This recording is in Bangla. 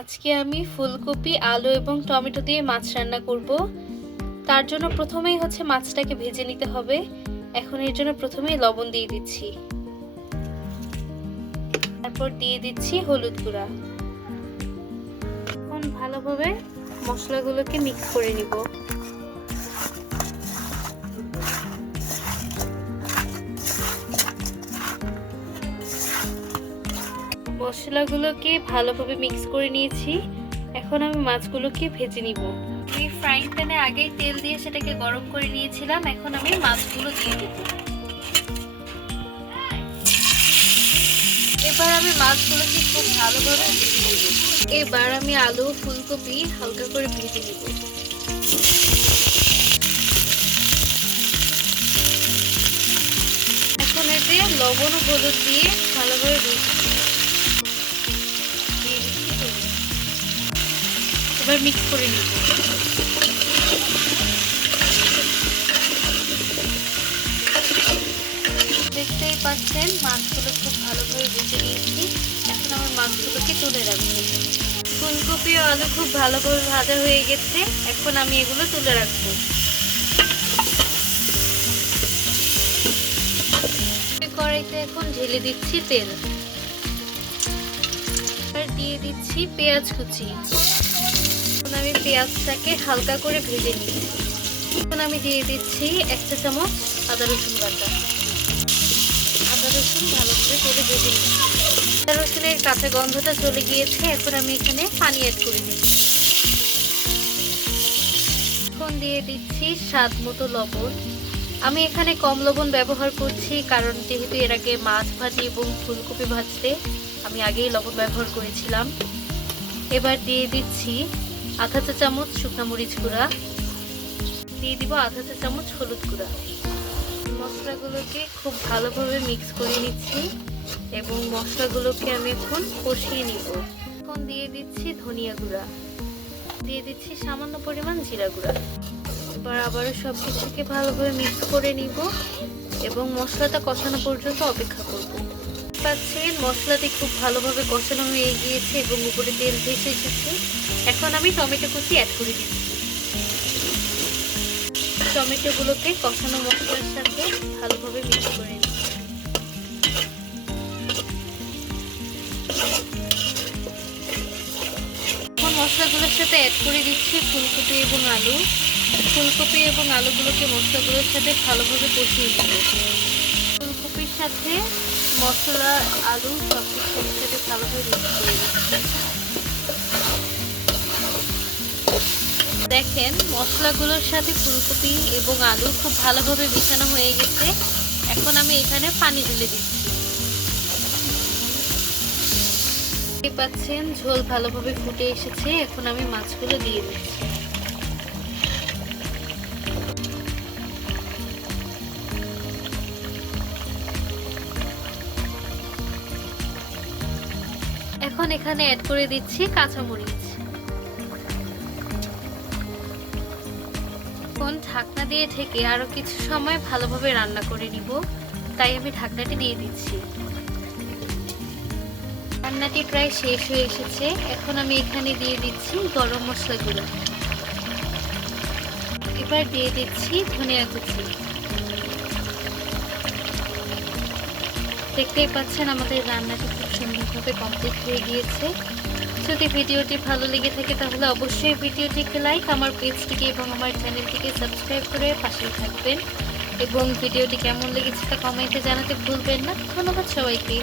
আজকে আমি ফুলকপি আলু এবং টমেটো দিয়ে মাছ রান্না করব। তার জন্য প্রথমেই মাছটাকে ভেজে নিতে হবে। এখন এর জন্য প্রথমেই লবণ দিয়ে দিচ্ছি, তারপর দিয়ে দিচ্ছি হলুদ গুঁড়া। এখন ভালোভাবে মশলাগুলোকে মিক্স করে নিব। মশলাগুলোকে ভালোভাবে মিক্স করে নিয়েছি। এখন আমি মাছগুলোকে ভেজে নিব। আমি ফ্রাইং প্যানে আগেই তেল দিয়ে সেটাকে গরম করে নিয়েছিলাম। এখন আমি মাছগুলো দিয়ে দেব। এবার আমি মাছগুলোকে খুব ভালোভাবে ভেজে নেব। এবার আমি আলু ফুলকপি হালকা করে ভেজে নিব। এখন এতে লবণ ও হলুদ দিয়ে ভালোভাবে ভেজে নিব। এবার মিক্স করে নিব। দেখতেই পাচ্ছেন মাছগুলো খুব ভালোভাবে ভেজে নিয়েছি। এখন আমার মাছগুলোকে তুলে রাখবো। ফুলকপি ও আলু খুব ভালোভাবে ভাজা হয়ে গেছে। এখন আমি এগুলো তুলে রাখবো। কড়াইতে এখন ঢেলে দিচ্ছি তেল। আর দিয়ে দিচ্ছি পেঁয়াজ কুচি। এখন আমি পেঁয়াজটাকে হালকা করে ভেজে নিচ্ছি। এখন আমি দিয়ে দিচ্ছি 1 চা চামচ আদা রসুন বাটা। আদা রসুন ভালোভাবে তেলে ভেজে নিচ্ছি। আদা রসুনের কাঁচা গন্ধটা চলে গিয়েছে। এখন আমি এখানে পানি অ্যাড করে দিচ্ছি। এখন দিয়ে দিচ্ছি স্বাদ মতো লবণ। আমি এখানে কম লবণ ব্যবহার করছি, কারণ যেহেতু এর আগে মাছ ভাজি এবং ফুলকপি ভাজতে আমি আগেই লবণ ব্যবহার করেছিলাম। এবার দিয়ে দিচ্ছি আধা চা চামচ শুকনো মরিচ গুঁড়া, দিয়ে দিব আধা চা চামচ হলুদ গুঁড়া। মশলাগুলোকে খুব ভালোভাবে মিক্স করে নিচ্ছি এবং মশলাগুলোকে আমি এখন কষিয়ে নিব। এখন দিয়ে দিচ্ছি ধনিয়া গুঁড়া, দিয়ে দিচ্ছি সামান্য পরিমাণ জিরা গুঁড়া। এবার আবারও সবকিছুকে ভালোভাবে মিক্স করে নিব এবং মশলাটা কষানো পর্যন্ত অপেক্ষা করব। পাচ্ছেন মশলাটি খুব ভালোভাবে কষানো হয়ে গিয়েছে এবং উপরে তেল ভেসে এসেছে। এখন আমি টমেটো কুচি অ্যাড করে দিচ্ছি। টমেটোগুলোকে কষানো মশলার সাথে ভালোভাবে মিক্স করে নিচ্ছি। এখন মশলাগুলোর সাথে অ্যাড করে দিচ্ছি ফুলকপি এবং আলু। ফুলকপি এবং আলুগুলোকে মশলাগুলোর সাথে ভালোভাবে কষিয়ে নেব। ফুলকপির সাথে মশলা আলু সবকিছুর সাথে ভালোভাবে মিক্স করে দিচ্ছি। দেখেন মশলাগুলোর সাথে ফুলকপি এবং আলু খুব ভালোভাবে মিশানো হয়ে গেছে। এখন আমি এখানে পানি ঢেলে দিচ্ছি। দেখতে পাচ্ছেন ঝোল ভালোভাবে ফুটে এসেছে। এখন আমি মাছগুলো দিয়ে দিচ্ছি। এখন এখানে অ্যাড করে দিচ্ছি কাঁচামরিচ। এখন ঢাকনা দিয়ে ঢেকে আরো কিছু সময় ভালোভাবে রান্না করে নিব, তাই আমি ঢাকনাটি দিয়ে দিচ্ছি। রান্নাটি প্রায় শেষ হয়ে এসেছে। এখন আমি এখানে দিয়ে দিচ্ছি গরম মশলা গুঁড়ো। এবার দিয়ে দিচ্ছি ধনিয়া কুচি। দেখতেই পাচ্ছেন আমাদের রান্নাটি খুব সুন্দরভাবে কমপ্লিট হয়ে গিয়েছে। যদি ভিডিওটি ভালো লেগে থাকে তাহলে অবশ্যই ভিডিওটিকে লাইক, আমার পেজটিকে এবং আমার চ্যানেলটিকে সাবস্ক্রাইব করে পাশেই থাকবেন এবং ভিডিওটি কেমন লেগেছে তা কমেন্টে জানাতে ভুলবেন না। ধন্যবাদ সবাইকে।